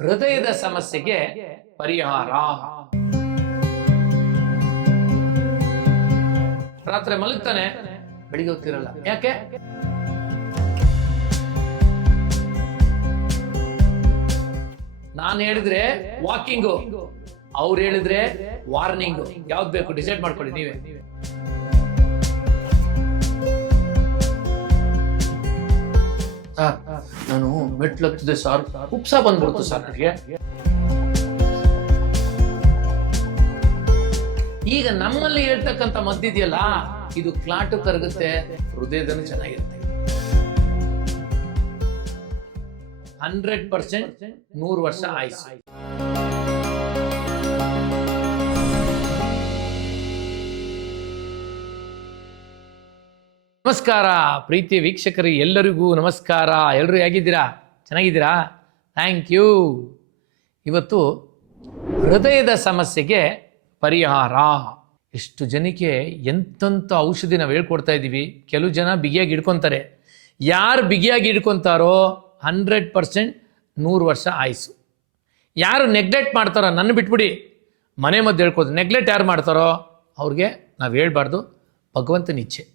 ಹೃದಯದ ಸಮಸ್ಯೆಗೆ ಪರಿಹಾರ. ರಾತ್ರಿ ಮಲಗ್ತಾನೆ, ಬೆಳಿಗ್ಗೆ ಹೊತ್ತಿರಲ್ಲ. ಯಾಕೆ? ನಾನು ಹೇಳಿದ್ರೆ ವಾಕಿಂಗು ಅವ್ರು ಹೇಳಿದ್ರೆ ವಾರ್ನಿಂಗು ಯಾವ್ದು ಬೇಕು ಡಿಸೈಡ್ ಮಾಡ್ಕೊಳ್ಳಿ ನೀವೇ. ಸರ್ ನಾನು ಮೆಟ್ಲು ಹತ್ತಿದೆ ಸರ್. ಉಪ್ಸ ಬಂದ್ಬಿಡ್ತು ಸರ್ ನನಗೆ. ಈಗ ನಮ್ಮಲ್ಲಿ ಹೇಳ್ತಕ್ಕಂಥ ಮದ್ದಿದೆಯಲ್ಲ ಇದು ಕ್ಲಾಟು ಕರಗುತ್ತೆ ಹೃದಯದನ್ನು ಚೆನ್ನಾಗಿರುತ್ತೆ. ಹಂಡ್ರೆಡ್ ಪರ್ಸೆಂಟ್ ನೂರು ವರ್ಷ ಆಯ್ಸು. ನಮಸ್ಕಾರ ಪ್ರೀತಿಯ ವೀಕ್ಷಕರು, ಎಲ್ಲರಿಗೂ ನಮಸ್ಕಾರ. ಎಲ್ಲರೂ ಹೇಗಿದ್ದೀರಾ? ಚೆನ್ನಾಗಿದ್ದೀರಾ? ಥ್ಯಾಂಕ್ ಯು ಇವತ್ತು ಹೃದಯದ ಸಮಸ್ಯೆಗೆ ಪರಿಹಾರ. ಎಷ್ಟು ಜನಕ್ಕೆ ಎಂತೆಂಥ ಔಷಧಿ ನಾವು ಹೇಳ್ಕೊಡ್ತಾ ಇದ್ದೀವಿ. ಕೆಲವು ಜನ ಬಿಗಿಯಾಗಿ ಹಿಡ್ಕೊತಾರೆ. ಯಾರು ಬಿಗಿಯಾಗಿ ಹಿಡ್ಕೊತಾರೋ ಹಂಡ್ರೆಡ್ ಪರ್ಸೆಂಟ್ ನೂರು ವರ್ಷ ಆಯಿಸು. ಯಾರು ನೆಗ್ಲೆಕ್ಟ್ ಮಾಡ್ತಾರೋ ನನ್ನ ಬಿಟ್ಬಿಡಿ. ಮನೆ ಮದ್ದು ಹೇಳ್ಕೊದು ನೆಗ್ಲೆಕ್ಟ್ ಯಾರು ಮಾಡ್ತಾರೋ ಅವ್ರಿಗೆ ನಾವು ಹೇಳ್ಬಾರ್ದು. ಭಗವಂತನ ಇಚ್ಛೆ.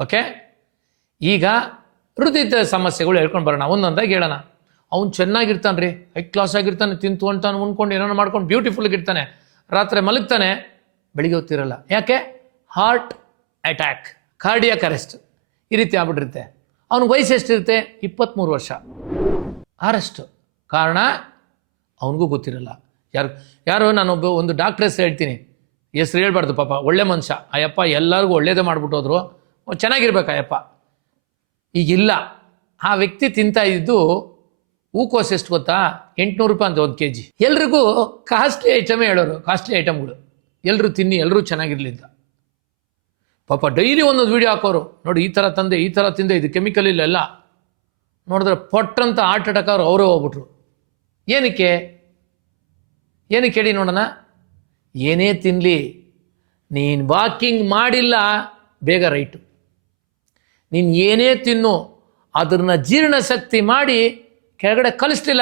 ಓಕೆ ಈಗ ಹೃದಯದ ಸಮಸ್ಯೆಗಳು ಹೇಳ್ಕೊಂಡು ಬರೋಣ. ಒಂದೊಂದಾಗಿ ಹೇಳೋಣ. ಅವ್ನು ಚೆನ್ನಾಗಿರ್ತಾನೆ ರೀ ಹೈ ಕ್ಲಾಸ್ ಆಗಿರ್ತಾನೆ, ತಿಂತು ಅಂತಾನೆ ಉಣ್ಕೊಂಡು ಏನೋ ಮಾಡ್ಕೊಂಡು ಬ್ಯೂಟಿಫುಲ್ ಆಗಿರ್ತಾನೆ ರಾತ್ರಿ ಮಲಗ್ತಾನೆ, ಬೆಳಿಗ್ಗೆ ಹೊತ್ತಿರಲ್ಲ. ಯಾಕೆ? ಹಾರ್ಟ್ ಅಟ್ಯಾಕ್ ಕಾರ್ಡಿಯಾಕ್ ಅರೆಸ್ಟ್ ಈ ರೀತಿ ಆಗ್ಬಿಟ್ಟಿರುತ್ತೆ. ಅವನ ವಯಸ್ಸು ಎಷ್ಟಿರುತ್ತೆ? ಇಪ್ಪತ್ತ್ಮೂರು ವರ್ಷ. ಅರೆಸ್ಟ್ ಕಾರಣ? ಅವನಿಗೂ ಗೊತ್ತಿರಲ್ಲ. ಯಾರು ಯಾರು ನಾನೊಬ್ಬ ಒಂದು ಡಾಕ್ಟ್ರ್ ಹೆಸರು ಹೇಳ್ತೀನಿ. ಹೆಸ್ರು ಹೇಳ್ಬಾರ್ದು ಪಾಪ. ಒಳ್ಳೆ ಮನುಷ್ಯ. ಅಯ್ಯಪ್ಪ, ಎಲ್ಲರಿಗೂ ಒಳ್ಳೇದೇ ಮಾಡ್ಬಿಟ್ಟು ಹೋದ್ರು ಅವ್ನು ಚೆನ್ನಾಗಿರ್ಬೇಕು ಅಯ್ಯಪ್ಪ. ಈಗಿಲ್ಲ. ಆ ವ್ಯಕ್ತಿ ತಿಂತಾ ಇದ್ದು ಹೂಕೋಸ್ ಎಷ್ಟು ಗೊತ್ತಾ? ಎಂಟುನೂರು ರೂಪಾಯಿ ಅಂತ ಒಂದು ಕೆ ಜಿ ಎಲ್ರಿಗೂ ಕಾಸ್ಟ್ಲಿ ಐಟಮೇ ಹೇಳೋರು, ಕಾಸ್ಟ್ಲಿ ಐಟಮ್ಗಳು. ಎಲ್ಲರೂ ತಿನ್ನಿ ಎಲ್ಲರೂ ಚೆನ್ನಾಗಿರ್ಲಿಲ್ಲ ಪಾಪ ಡೈಲಿ ಒಂದೊಂದು ವೀಡಿಯೋ ಹಾಕೋರು. ನೋಡಿ, ಈ ಥರ ತಂದೆ, ಈ ಥರ ತಿಂದೆ, ಇದು ಕೆಮಿಕಲ್ ಇಲ್ಲ ಎಲ್ಲ ನೋಡಿದ್ರೆ ಪೊಟ್ಟಂತ ಹಾರ್ಟ್ ಅಟ್ಯಾಕ್ ಅವರು ಅವರೇ ಹೋಗ್ಬಿಟ್ರು. ಏನಕ್ಕೆ? ಏನಕ್ಕೆ ಹೇಳಿ ನೋಡೋಣ? ಏನೇ ತಿನ್ನಲಿ ನೀನು ವಾಕಿಂಗ್ ಮಾಡಿಲ್ಲ, ಬೇಗ ರೈಟು ನೀನು ಏನೇ ತಿನ್ನು ಅದನ್ನು ಜೀರ್ಣಶಕ್ತಿ ಮಾಡಿ ಕೆಳಗಡೆ ಕಲಿಸ್ಲಿಲ್ಲ,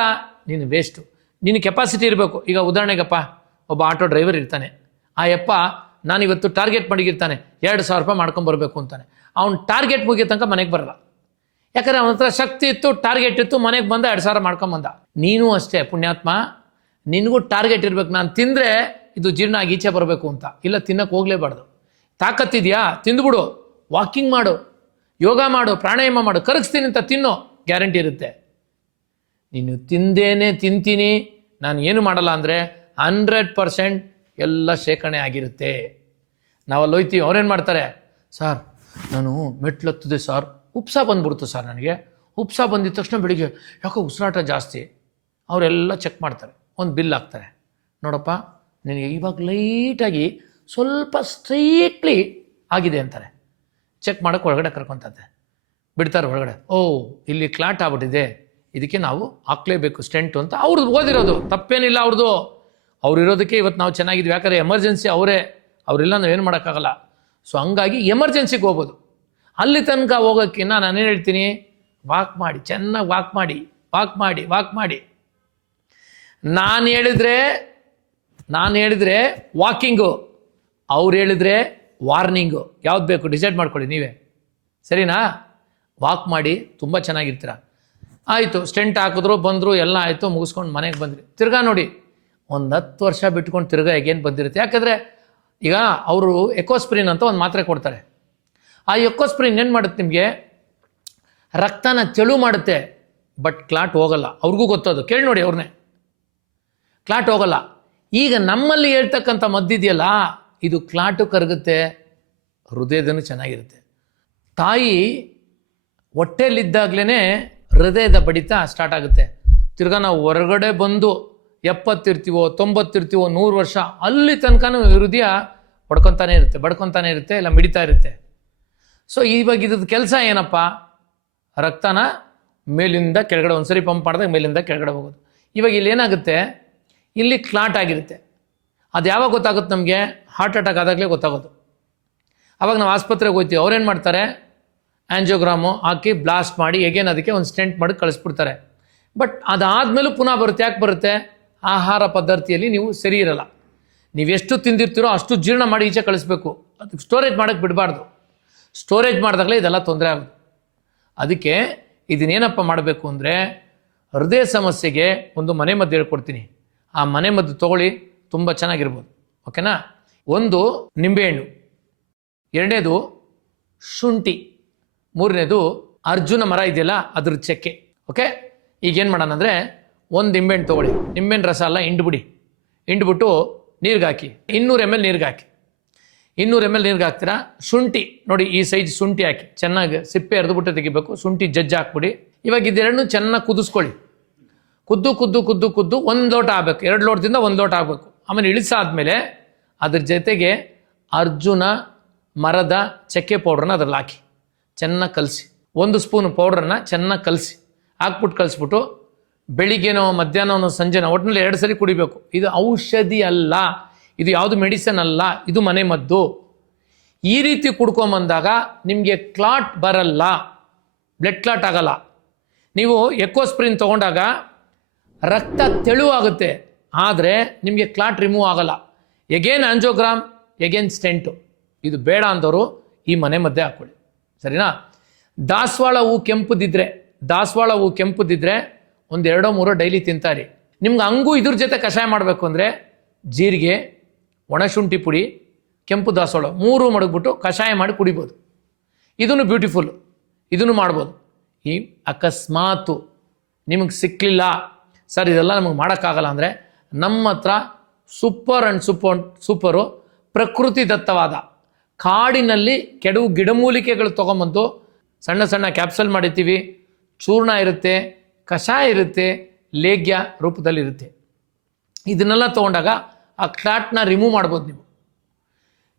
ನೀನು ವೇಸ್ಟು ನಿನ್ನ ಕೆಪಾಸಿಟಿ ಇರಬೇಕು. ಈಗ ಉದಾಹರಣೆಗಪ್ಪ, ಒಬ್ಬ ಆಟೋ ಡ್ರೈವರ್ ಇರ್ತಾನೆ. ಆ ಯಪ್ಪ ನಾನಿವತ್ತು ಟಾರ್ಗೆಟ್ ಮಾಡಿಗಿರ್ತಾನೆ ಎರಡು ಸಾವಿರ ರೂಪಾಯಿ ಮಾಡ್ಕೊಂಬರ್ಬೇಕು ಅಂತಾನೆ. ಅವ್ನು ಟಾರ್ಗೆಟ್ ಮುಗಿಯೋ ತನಕ ಮನೆಗೆ ಬರಲ್ಲ. ಯಾಕಂದ್ರೆ ಅವನ ಹತ್ರ ಶಕ್ತಿ ಇತ್ತು ಟಾರ್ಗೆಟ್ ಇತ್ತು, ಮನೆಗೆ ಬಂದ, ಎರಡು ಸಾವಿರ ಮಾಡ್ಕೊಂಬಂದ ನೀನು ಅಷ್ಟೇ, ಪುಣ್ಯಾತ್ಮ. ನಿನಗೂ ಟಾರ್ಗೆಟ್ ಇರಬೇಕು. ನಾನು ತಿಂದರೆ ಇದು ಜೀರ್ಣ ಆಗಿ ಈಚೆ ಬರಬೇಕು ಅಂತ. ಇಲ್ಲ ತಿನ್ನಕ್ಕೆ ಹೋಗ್ಲೇಬಾರ್ದು. ತಾಕತ್ತಿದೆಯಾ? ತಿಂದ್ಬಿಡು. ವಾಕಿಂಗ್ ಮಾಡು. ಯೋಗ ಮಾಡು, ಪ್ರಾಣಾಯಾಮ ಮಾಡು, ಕರಗಿಸ್ತೀನಿ ಅಂತ ತಿನ್ನೋ ಗ್ಯಾರಂಟಿ ಇರುತ್ತೆ. ನೀನು ತಿಂದೇನೆ ತಿಂತೀನಿ, ನಾನು ಏನು ಮಾಡಲ್ಲ ಅಂದರೆ ಹಂಡ್ರೆಡ್ ಪರ್ಸೆಂಟ್ ಎಲ್ಲ ಶೇಖರಣೆ ಆಗಿರುತ್ತೆ. ನಾವಲ್ಲಿ ಹೋಯ್ತೀವಿ, ಅವ್ರೇನು ಮಾಡ್ತಾರೆ, ಸರ್, ನಾನು ಮೆಟ್ಲತ್ತದೆ ಸರ್, ಉಪ್ಸ ಬಂದ್ಬಿಡ್ತು ಸರ್ ನನಗೆ. ಉಪ್ಸ ಬಂದಿದ ತಕ್ಷಣ ಬೆಳಿಗ್ಗೆ ಯಾಕೋ ಉಸಿರಾಟ ಜಾಸ್ತಿ. ಅವರೆಲ್ಲ ಚೆಕ್ ಮಾಡ್ತಾರೆ, ಒಂದು ಬಿಲ್ ಹಾಕ್ತಾರೆ. ನೋಡಪ್ಪ, ನಿನಗೆ ಇವಾಗ ಲೈಟಾಗಿ ಸ್ವಲ್ಪ ಸ್ಟ್ರೈಟ್ಲಿ ಆಗಿದೆ ಅಂತಾರೆ. ಚೆಕ್ ಮಾಡೋಕ್ಕೆ ಒಳಗಡೆ ಕರ್ಕೊತಂತೆ ಬಿಡ್ತಾರೆ ಒಳಗಡೆ. ಓ, ಇಲ್ಲಿ ಕ್ಲಾಟ್ ಆಗ್ಬಿಟ್ಟಿದೆ. ಇದಕ್ಕೆ ನಾವು ಹಾಕ್ಲೇಬೇಕು ಸ್ಟೆಂಟು ಅಂತ ಅವ್ರದ್ದು ಓದಿರೋದು. ತಪ್ಪೇನಿಲ್ಲ ಅವ್ರದ್ದು. ಅವ್ರು ಇರೋದಕ್ಕೆ ಇವತ್ತು ನಾವು ಚೆನ್ನಾಗಿದ್ವಿ. ಯಾಕಂದರೆ ಎಮರ್ಜೆನ್ಸಿ ಅವರೇ. ಅವರಿಲ್ಲ ನಾವು ಏನು ಮಾಡೋಕ್ಕಾಗಲ್ಲ. ಸೊ ಹಂಗಾಗಿ ಎಮರ್ಜೆನ್ಸಿಗೆ ಹೋಗ್ಬೋದು. ಅಲ್ಲಿ ತನಕ ಹೋಗೋಕ್ಕಿನ್ನ ನಾನೇನು ಹೇಳ್ತೀನಿ? ವಾಕ್ ಮಾಡಿ, ಚೆನ್ನಾಗಿ ವಾಕ್ ಮಾಡಿ ವಾಕ್ ಮಾಡಿ ವಾಕ್ ಮಾಡಿ. ನಾನು ಹೇಳಿದರೆ ನಾನು ಹೇಳಿದರೆ ವಾಕಿಂಗು ಅವ್ರು ಹೇಳಿದ್ರೆ ವಾರ್ನಿಂಗು ಯಾವ್ದು ಬೇಕು? ಡಿಸೈಡ್ ಮಾಡ್ಕೊಳ್ಳಿ ನೀವೇ. ಸರಿನಾ? ವಾಕ್ ಮಾಡಿ ತುಂಬ ಚೆನ್ನಾಗಿರ್ತೀರ. ಆಯಿತು ಸ್ಟೆಂಟ್ ಹಾಕಿದ್ರು, ಬಂದರು, ಎಲ್ಲ ಆಯಿತು, ಮುಗಿಸ್ಕೊಂಡು ಮನೆಗೆ ಬಂದ್ರಿ. ತಿರ್ಗಾ ನೋಡಿ, ಒಂದು ಹತ್ತು ವರ್ಷ ಬಿಟ್ಕೊಂಡು ತಿರ್ಗಾ ಏನು ಬಂದಿರುತ್ತೆ. ಯಾಕಂದರೆ, ಈಗ ಅವರು ಎಕೋಸ್ಪ್ರಿನ್ ಅಂತ ಒಂದು ಮಾತ್ರೆ ಕೊಡ್ತಾರೆ. ಆ ಎಕೋಸ್ಪ್ರಿನ್ ಏನು ಮಾಡುತ್ತೆ ನಿಮಗೆ? ರಕ್ತನ ತೆಳು ಮಾಡುತ್ತೆ. ಬಟ್ ಕ್ಲಾಟ್ ಹೋಗಲ್ಲ. ಅವ್ರಿಗೂ ಗೊತ್ತದು. ಕೇಳಿ ನೋಡಿ ಅವ್ರನ್ನೇ ಕ್ಲಾಟ್ ಹೋಗಲ್ಲ. ಈಗ ನಮ್ಮಲ್ಲಿ ಹೇಳ್ತಕ್ಕಂಥ ಮದ್ದಿದೆಯಲ್ಲ ಇದು ಕ್ಲಾಟು ಕರಗುತ್ತೆ ಹೃದಯದನು ಚೆನ್ನಾಗಿರುತ್ತೆ. ತಾಯಿ ಹೊಟ್ಟೆಯಲ್ಲಿದ್ದಾಗಲೇ ಹೃದಯದ ಬಡಿತ ಸ್ಟಾರ್ಟ್ ಆಗುತ್ತೆ. ತಿರ್ಗಾ ನಾವು ಹೊರಗಡೆ ಬಂದು ಎಪ್ಪತ್ತಿರ್ತೀವೋ ತೊಂಬತ್ತಿರ್ತೀವೋ ನೂರು ವರ್ಷ, ಅಲ್ಲಿ ತನಕನೂ ಹೃದಯ ಬಡ್ಕೊತಾನೆ ಇರುತ್ತೆ ಬಡ್ಕೊತಾನೆ ಇರುತ್ತೆ, ಇಲ್ಲ ಮಿಡಿತಾ ಇರುತ್ತೆ. ಸೊ ಇವಾಗ ಇದ್ರದ್ದು ಕೆಲಸ ಏನಪ್ಪ? ರಕ್ತನ ಮೇಲಿಂದ ಕೆಳಗಡೆ ಒಂದ್ಸರಿ ಪಂಪ್ ಮಾಡಿದಾಗ ಮೇಲಿಂದ ಕೆಳಗಡೆ ಹೋಗೋದು. ಇವಾಗ ಇಲ್ಲಿ ಏನಾಗುತ್ತೆ? ಇಲ್ಲಿ ಕ್ಲಾಟ್ ಆಗಿರುತ್ತೆ. ಅದು ಯಾವಾಗ ಗೊತ್ತಾಗುತ್ತೆ ನಮಗೆ? ಹಾರ್ಟ್ ಅಟ್ಯಾಕ್ ಆದಾಗಲೇ ಗೊತ್ತಾಗೋದು. ಅವಾಗ ನಾವು ಆಸ್ಪತ್ರೆಗೆ ಹೋಗ್ತೀವಿ ಅವ್ರೇನು ಮಾಡ್ತಾರೆ? ಆ್ಯಂಜಿಯೋಗ್ರಾಮು ಹಾಕಿ ಬ್ಲಾಸ್ಟ್ ಮಾಡಿ ಎಗೇನ್ ಅದಕ್ಕೆ ಒಂದು ಸ್ಟೆಂಟ್ ಮಾಡಿ ಕಳಿಸ್ಬಿಡ್ತಾರೆ. ಬಟ್ ಅದಾದಮೇಲೂ ಪುನಃ ಬರುತ್ತೆ. ಯಾಕೆ ಬರುತ್ತೆ? ಆಹಾರ ಪದ್ಧತಿಯಲ್ಲಿ ನೀವು ಸರಿ ಇರಲ್ಲ. ನೀವೆಷ್ಟು ತಿಂದಿರ್ತೀರೋ ಅಷ್ಟು ಜೀರ್ಣ ಮಾಡಿ ಈಚೆ ಕಳಿಸ್ಬೇಕು. ಅದಕ್ಕೆ ಸ್ಟೋರೇಜ್ ಮಾಡೋಕ್ಕೆ ಬಿಡಬಾರ್ದು. ಸ್ಟೋರೇಜ್ ಮಾಡಿದಾಗಲೇ ಇದೆಲ್ಲ ತೊಂದರೆ ಆಗುತ್ತೆ. ಅದಕ್ಕೆ ಇದನ್ನೇನಪ್ಪ ಮಾಡಬೇಕು ಅಂದರೆ ಹೃದಯ ಸಮಸ್ಯೆಗೆ ಒಂದು ಮನೆ ಮದ್ದು ಹೇಳ್ಕೊಡ್ತೀನಿ. ಆ ಮನೆ ಮದ್ದು ತೊಗೊಳ್ಳಿ. ತುಂಬ ಚೆನ್ನಾಗಿರ್ಬೋದು. ಓಕೆನಾ? ಒಂದು ನಿಂಬೆಹಣ್ಣು. ಎರಡನೇದು ಶುಂಠಿ. ಮೂರನೇದು ಅರ್ಜುನ ಮರ ಇದೆಯಲ್ಲ, ಅದ್ರ ಚಕ್ಕೆ. ಓಕೆ? ಈಗ ಏನು ಮಾಡೋಣ ಅಂದರೆ, ಒಂದು ನಿಂಬೆಹಣ್ಣು ತೊಗೊಳ್ಳಿ. ನಿಂಬೆಹಣ್ಣು ರಸ ಎಲ್ಲ ಹಿಂಡ್ಬಿಡಿ ಹಿಂಡ್ಬಿಟ್ಟು ನೀರಿಗೆ ಹಾಕಿ. ಇನ್ನೂರು ಎಂ ಎಲ್ ನೀರಿಗೆ ಹಾಕಿ. ಇನ್ನೂರು ಎಂ ಎಲ್ ನೀರಿಗೆ ಹಾಕ್ತೀರಾ? ಶುಂಠಿ. ನೋಡಿ, ಈ ಸೈಜ್ ಶುಂಠಿ ಹಾಕಿ. ಚೆನ್ನಾಗಿ ಸಿಪ್ಪೆ ಎರೆದುಬಿಟ್ಟು ತೆಗಿಬೇಕು. ಶುಂಠಿ ಜಜ್ಜಿ ಹಾಕ್ಬಿಡಿ. ಇವಾಗ ಇದೆರಡನ್ನೂ ಚೆನ್ನಾಗಿ ಕುದಿಸ್ಕೊಳ್ಳಿ. ಕುದ್ದು ಕುದ್ದು ಕುದ್ದು ಕುದ್ದು, ಒಂದು ಲೋಟ ಆಗಬೇಕು. ಎರಡು ಲೋಟದಿಂದ ಒಂದು ಲೋಟ ಆಗಬೇಕು. ಆಮೇಲೆ ಇಳಿಸಾದ್ಮೇಲೆ ಅದ್ರ ಜೊತೆಗೆ ಅರ್ಜುನ ಮರದ ಚಕ್ಕೆ ಪೌಡ್ರನ್ನ ಅದ್ರಲ್ಲಿ ಹಾಕಿ. ಚೆನ್ನಾಗಿ ಕಲಸಿ. ಒಂದು ಸ್ಪೂನ್ ಪೌಡ್ರನ್ನ ಚೆನ್ನಾಗಿ ಕಲಸಿ. ಹಾಕ್ಬಿಟ್ಟು ಕಲಿಸ್ಬಿಟ್ಟು ಬೆಳಿಗ್ಗೆನೋ ಮಧ್ಯಾಹ್ನನೋ ಸಂಜೆನೋ ಒಟ್ಟಿನಲ್ಲಿ ಎರಡು ಸರಿ ಕುಡಿಬೇಕು. ಇದು ಔಷಧಿ ಅಲ್ಲ. ಇದು ಯಾವುದು ಮೆಡಿಸನ್ ಅಲ್ಲ. ಇದು ಮನೆ ಮದ್ದು. ಈ ರೀತಿ ಕುಡ್ಕೊಂಬಂದಾಗ ನಿಮಗೆ ಕ್ಲಾಟ್ ಬರಲ್ಲ. ಬ್ಲಡ್ ಕ್ಲಾಟ್ ಆಗಲ್ಲ. ನೀವು ಎಕೋಸ್ಪ್ರಿನ್ ತೊಗೊಂಡಾಗ ರಕ್ತ ತೆಳುವಾಗುತ್ತೆ. ಆದರೆ ನಿಮಗೆ ಕ್ಲಾಟ್ ರಿಮೂವ್ ಆಗಲ್ಲ. ಎಗೇನ್ ಆಂಜೋಗ್ರಾಮ್ ಎಗೇನ್ ಸ್ಟೆಂಟು ಇದು ಬೇಡ ಅಂದವರು ಈ ಮನೆ ಮಧ್ಯೆ ಹಾಕ್ಕೊಳ್ಳಿ ಸರಿನಾ? ದಾಸವಾಳ ಹೂ ಕೆಂಪುದಿದ್ರೆ, ದಾಸವಾಳ ಹೂ ಕೆಂಪುದಿದ್ರೆ ಒಂದು ಎರಡೋ ಮೂರೋ ಡೈಲಿ ತಿಂತಾರಿ ನಿಮ್ಗೆ ಹಂಗೂ ಇದ್ರ ಜೊತೆ ಕಷಾಯ ಮಾಡಬೇಕು ಅಂದರೆ ಜೀರಿಗೆ ಒಣಶುಂಠಿ ಪುಡಿ, ಕೆಂಪು ದಾಸವಾಳ ಮೂರು ಮಡಗ್ಬಿಟ್ಟು ಕಷಾಯ ಮಾಡಿ ಕುಡಿಬೋದು. ಇದನ್ನು ಬ್ಯೂಟಿಫುಲ್ ಇದನ್ನು ಮಾಡ್ಬೋದು. ಈ ಅಕಸ್ಮಾತು ನಿಮಗೆ ಸಿಕ್ಕಲಿಲ್ಲ ಸರ್, ಇದೆಲ್ಲ ನಮಗೆ ಮಾಡೋಕ್ಕಾಗಲ್ಲ ಅಂದರೆ ನಮ್ಮ ಹತ್ರ ಸೂಪರ್ ಆ್ಯಂಡ್ ಸೂಪರ್ ಸೂಪರು ಪ್ರಕೃತಿ ದತ್ತವಾದ. ಕಾಡಿನಲ್ಲಿ ಕೆಲವು ಗಿಡಮೂಲಿಕೆಗಳು ತೊಗೊಂಬಂದು ಸಣ್ಣ ಸಣ್ಣ ಕ್ಯಾಪ್ಸಲ್ ಮಾಡಿರ್ತೀವಿ. ಚೂರ್ಣ ಇರುತ್ತೆ, ಕಷಾಯ ಇರುತ್ತೆ, ಲೇಗ್ಯ ರೂಪದಲ್ಲಿರುತ್ತೆ ಇದನ್ನೆಲ್ಲ ತೊಗೊಂಡಾಗ ಆ ಕ್ಲಾಟ್ನ ರಿಮೂವ್ ಮಾಡ್ಬೋದು ನೀವು.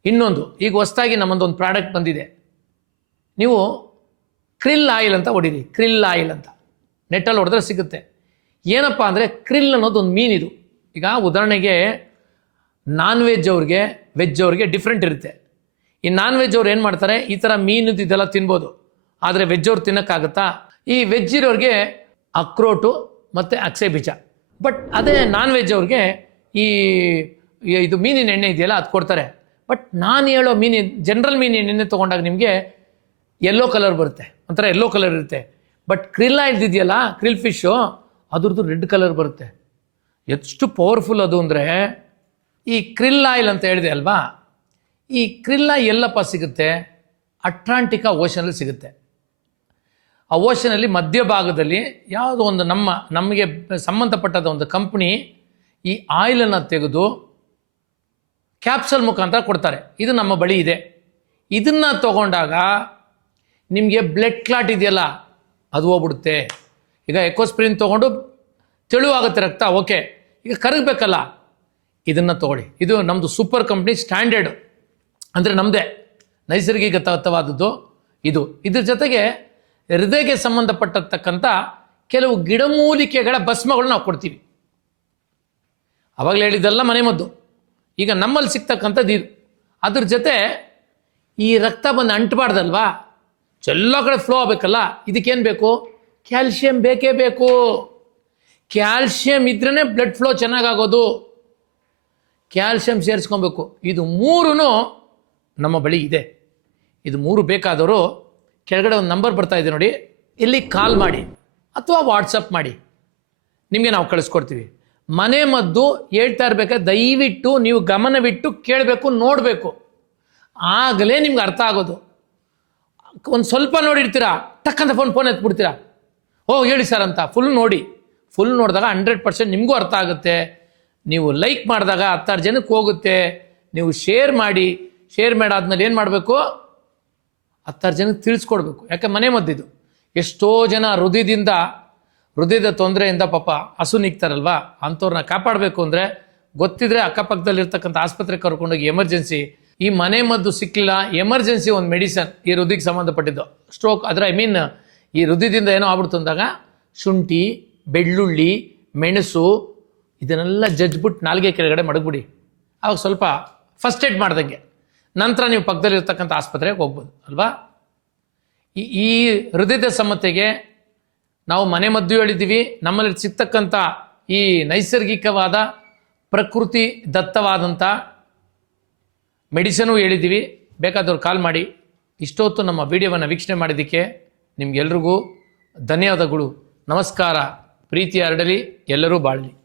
ಇನ್ನೊಂದು, ಈಗ ಹೊಸ್ದಾಗಿ ನಮ್ಮದೊಂದು ಪ್ರಾಡಕ್ಟ್ ಬಂದಿದೆ. ನೀವು ಕ್ರಿಲ್ ಆಯಿಲ್ ಅಂತ ಹೊಡೀರಿ. ಕ್ರಿಲ್ ಆಯಿಲ್ ಅಂತ. ನೆಟ್ಟಲ್ಲಿ ಹೊಡೆದ್ರೆ ಸಿಗುತ್ತೆ. ಏನಪ್ಪ ಅಂದರೆ ಕ್ರಿಲ್ ಅನ್ನೋದು ಒಂದು ಮೀನಿದು. ಈಗ ಉದಾಹರಣೆಗೆ ನಾನ್ ವೆಜ್ ಅವ್ರಿಗೆ ವೆಜ್ ಅವ್ರಿಗೆ ಡಿಫ್ರೆಂಟ್ ಇರುತ್ತೆ. ಈ ನಾನ್ ವೆಜ್ ಅವ್ರು ಏನು ಮಾಡ್ತಾರೆ? ಈ ಥರ ಮೀನು ಇದೆಲ್ಲ ತಿನ್ಬೋದು. ಆದರೆ ವೆಜ್ ಅವ್ರು ತಿನ್ನೋಕ್ಕಾಗತ್ತಾ? ಈ ವೆಜ್ ಇರೋರಿಗೆ ಅಕ್ರೋಟು ಮತ್ತು ಅಕ್ಸೆ ಬೀಜ. ಬಟ್ ಅದೇ ನಾನ್ ವೆಜ್ ಅವ್ರಿಗೆ ಈ ಇದು ಮೀನಿನ ಎಣ್ಣೆ ಇದೆಯಲ್ಲ, ಅದು ಕೊಡ್ತಾರೆ. ಬಟ್ ನಾನು ಹೇಳೋ ಮೀನಿನ ಜನರಲ್ ಮೀನಿನ ಎಣ್ಣೆ ತೊಗೊಂಡಾಗ ನಿಮಗೆ ಯೆಲ್ಲೋ ಕಲರ್ ಬರುತ್ತೆ. ಒಂಥರ ಯೆಲ್ಲೋ ಕಲರ್ ಇರುತ್ತೆ. ಬಟ್ ಕ್ರಿಲ್ಲ ಇದ್ದಿದೆಯಲ್ಲ ಕ್ರಿಲ್ ಫಿಶ್ಶು ಅದ್ರದ್ದು ರೆಡ್ ಕಲರ್ ಬರುತ್ತೆ. ಎಷ್ಟು ಪವರ್ಫುಲ್ ಅದು ಅಂದರೆ, ಈ ಕ್ರಿಲ್ ಆಯಿಲ್ ಅಂತ ಹೇಳಿದೆ ಅಲ್ವಾ? ಈ ಕ್ರಿಲ್ಲ ಎಲ್ಲಪ್ಪ ಸಿಗುತ್ತೆ? ಅಟ್ರಾಂಟಿಕ ಓಷನಲ್ಲಿ ಸಿಗುತ್ತೆ. ಆ ಓಷನಲ್ಲಿ ಮಧ್ಯಭಾಗದಲ್ಲಿ ಯಾವುದೋ ಒಂದು ನಮ್ಮ, ನಮಗೆ ಸಂಬಂಧಪಟ್ಟದ ಒಂದು ಕಂಪ್ನಿ ಈ ಆಯಿಲನ್ನು ತೆಗೆದು ಕ್ಯಾಪ್ಸಲ್ ಮುಖಾಂತರ ಕೊಡ್ತಾರೆ. ಇದು ನಮ್ಮ ಬಳಿ ಇದೆ. ಇದನ್ನು ತಗೊಂಡಾಗ ನಿಮಗೆ ಬ್ಲಡ್ ಕ್ಲಾಟ್ ಇದೆಯಲ್ಲ, ಅದು ಹೋಗ್ಬಿಡುತ್ತೆ. ಈಗ ಎಕೋಸ್ಪ್ರಿನ್ ತೊಗೊಂಡು ತೆಳುವಾಗುತ್ತೆ ರಕ್ತ, ಓಕೆ. ಈಗ ಕರಗಬೇಕಲ್ಲ, ಇದನ್ನು ತಗೊಳ್ಳಿ. ಇದು ನಮ್ಮದು ಸೂಪರ್ ಕಂಪ್ನಿ ಸ್ಟ್ಯಾಂಡರ್ಡ್. ಅಂದರೆ ನಮ್ಮದೇ ನೈಸರ್ಗಿಕತವಾದದ್ದು ಇದು. ಇದ್ರ ಜೊತೆಗೆ ಹೃದಯಕ್ಕೆ ಸಂಬಂಧಪಟ್ಟಿರ್ತಕ್ಕಂಥ ಕೆಲವು ಗಿಡಮೂಲಿಕೆಗಳ ಭಸ್ಮಗಳು ನಾವು ಕೊಡ್ತೀವಿ. ಅವಾಗಲೇ ಹೇಳಿದ್ದೆಲ್ಲ ಮನೆ ಮದ್ದು. ಈಗ ನಮ್ಮಲ್ಲಿ ಸಿಗ್ತಕ್ಕಂಥದ್ದು ಇದು. ಅದ್ರ ಜೊತೆ ಈ ರಕ್ತ ಬಂದು ಅಂಟಬಾರ್ದಲ್ವಾ? ಎಲ್ಲ ಕಡೆ ಫ್ಲೋ ಆಗಬೇಕಲ್ಲ? ಇದಕ್ಕೇನು ಬೇಕು? ಕ್ಯಾಲ್ಶಿಯಂ ಬೇಕೇ ಬೇಕು. ಕ್ಯಾಲ್ಶಿಯಂ ಇದ್ರೇ ಬ್ಲಡ್ ಫ್ಲೋ ಚೆನ್ನಾಗಾಗೋದು. ಕ್ಯಾಲ್ಶಿಯಂ ಸೇರಿಸ್ಕೊಬೇಕು. ಇದು ಮೂರೂ ನಮ್ಮ ಬಳಿ ಇದೆ. ಇದು ಮೂರು ಬೇಕಾದವರು ಕೆಳಗಡೆ ಒಂದು ನಂಬರ್ ಬರ್ತಾ ಇದೆ ನೋಡಿ. ಇಲ್ಲಿ ಕಾಲ್ ಮಾಡಿ ಅಥವಾ ವಾಟ್ಸಪ್ ಮಾಡಿ. ನಿಮಗೆ ನಾವು ಕಳಿಸ್ಕೊಡ್ತೀವಿ. ಮನೆ ಮದ್ದು ಹೇಳ್ತಾ ಇರಬೇಕಾದ್ರೆ ದಯವಿಟ್ಟು ನೀವು ಗಮನವಿಟ್ಟು ಕೇಳಬೇಕು, ನೋಡಬೇಕು. ಆಗಲೇ ನಿಮ್ಗೆ ಅರ್ಥ ಆಗೋದು. ಒಂದು ಸ್ವಲ್ಪ ನೋಡಿರ್ತೀರಾ, ಟಕ್ಕಂತ ಫೋನ್ ಫೋನ್ ಎತ್ಬಿಡ್ತೀರಾ. ಓ, ಹೇಳಿ ಸರ್ ಅಂತ ಫುಲ್ ನೋಡಿ. ಫುಲ್ ನೋಡಿದಾಗ ಹಂಡ್ರೆಡ್ ಪರ್ಸೆಂಟ್ ನಿಮಗೂ ಅರ್ಥ ಆಗುತ್ತೆ. ನೀವು ಲೈಕ್ ಮಾಡಿದಾಗ ಹತ್ತಾರು ಜನಕ್ಕೆ ಹೋಗುತ್ತೆ. ನೀವು ಶೇರ್ ಮಾಡಿ ಶೇರ್ ಮಾಡಾದ್ಮೇಲೆ ಏನು ಮಾಡಬೇಕು? ಹತ್ತಾರು ಜನಕ್ಕೆ ತಿಳಿಸ್ಕೊಡ್ಬೇಕು. ಯಾಕೆ ಮನೆ ಮದ್ದಿದು ಎಷ್ಟೋ ಜನ ಹೃದಯದಿಂದ, ಹೃದಯದ ತೊಂದರೆಯಿಂದ ಪಾಪ ಹಸು ನಿಗ್ತಾರಲ್ವಾ? ಅಂಥವ್ರನ್ನ ಕಾಪಾಡಬೇಕು ಅಂದರೆ ಗೊತ್ತಿದ್ರೆ ಅಕ್ಕಪಕ್ಕದಲ್ಲಿರ್ತಕ್ಕಂಥ ಆಸ್ಪತ್ರೆಗೆ ಕರ್ಕೊಂಡೋಗಿ ಎಮರ್ಜೆನ್ಸಿ ಈ ಮನೆ ಮದ್ದು ಸಿಕ್ಕಿಲ್ಲ ಎಮರ್ಜೆನ್ಸಿ ಒಂದು ಮೆಡಿಸನ್ ಈ ಹೃದಯಕ್ಕೆ ಸಂಬಂಧಪಟ್ಟಿದ್ದು. ಸ್ಟ್ರೋಕ್ ಅದರ ಐ ಮೀನ್ ಈ ಹೃದಯದಿಂದ ಏನೋ ಆಗ್ಬಿಡ್ತು ಅಂದಾಗ ಶುಂಠಿ ಬೆಳ್ಳುಳ್ಳಿ, ಮೆಣಸು, ಇದನ್ನೆಲ್ಲ ಜಜ್ಬಿಟ್ಟು ನಾಲ್ಗೆ ಕೆಳಗಡೆ ಮಡಗ್ಬಿಡಿ. ಅವಾಗ ಸ್ವಲ್ಪ ಫಸ್ಟ್ ಏಡ್ ಮಾಡ್ದಂಗೆ. ನಂತರ ನೀವು ಪಕ್ಕದಲ್ಲಿರ್ತಕ್ಕಂಥ ಆಸ್ಪತ್ರೆಗೆ ಹೋಗ್ಬೋದು, ಅಲ್ವಾ? ಈ ಈ ಹೃದಯದ ಸಮತೆಗೆ ನಾವು ಮನೆ ಮದ್ದು ಹೇಳಿದ್ದೀವಿ. ನಮ್ಮಲ್ಲಿ ಸಿಗ್ತಕ್ಕಂಥ ಈ ನೈಸರ್ಗಿಕವಾದ ಪ್ರಕೃತಿ ದತ್ತವಾದಂಥ ಮೆಡಿಸನು ಹೇಳಿದ್ದೀವಿ. ಬೇಕಾದವ್ರು ಕಾಲ್ ಮಾಡಿ. ಇಷ್ಟೊತ್ತು ನಮ್ಮ ವಿಡಿಯೋವನ್ನು ವೀಕ್ಷಣೆ ಮಾಡಿದ್ದಕ್ಕೆ ನಿಮಗೆಲ್ರಿಗೂ ಧನ್ಯವಾದಗಳು. ನಮಸ್ಕಾರ. ಪ್ರೀತಿ ಹರಡಲಿ ಎಲ್ಲರೂ ಬಾಳಲಿ.